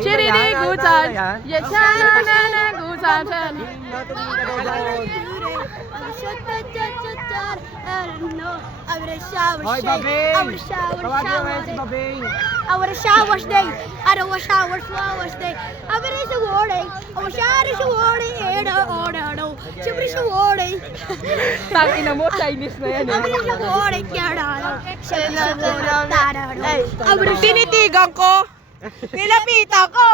Chiriri good times. Yeah, cha-na-na-na good times. I would have showered. Hoy, Babe! I would have showered. Tawagin mo ngayon si Babe. I would have showered day. I don't want showers, flowers day. I would have showered. I would shower, showered. No. Super showered. Tangina mo, Chinese na yan I would have showered. I would have Tinitigan ko. Nilapitan ko.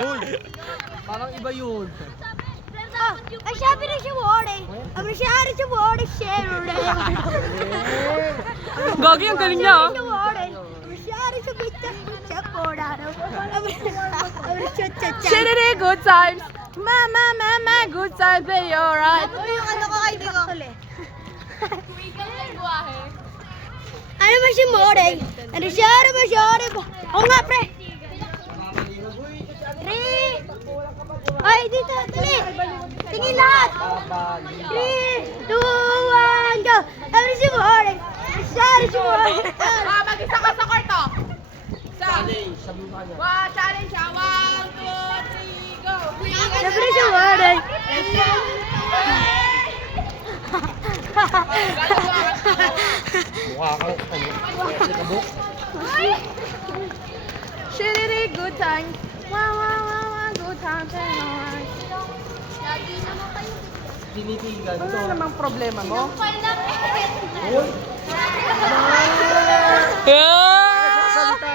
Uy! Parang iba yun. I showered and showered. I would shower and showered. Gagi, ang galing niya. Chiriri good times. Mama, good times. Be alright. Ano ba si Moreng? Ano siya? Oo nga, pre. Pre! Ay, dito, dali. Tingin lahat. 3, 2, 1, go. Ano si Moreng? Ano siya? Mag-isa ka sa kwarto. Challenge. Challenge. 1, 2, 3, go. Ano si Moreng? Mukha kang kabuk. Chiriri good times. Wow, good times. Tinitigan to. Ano namang problema mo? Uy!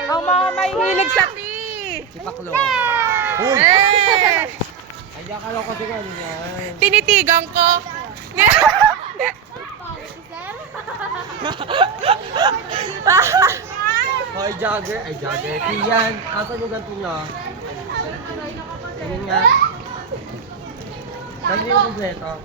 Ang mga may hilig sa tea. Si Paklo. Uy! Ay, akala ko kasi kanina. Tinitigan ko. Hoy, jogger. Ay, jogger. Tiyan. Asan yung ganito niya? Tingin nga. Saan yung kompleto?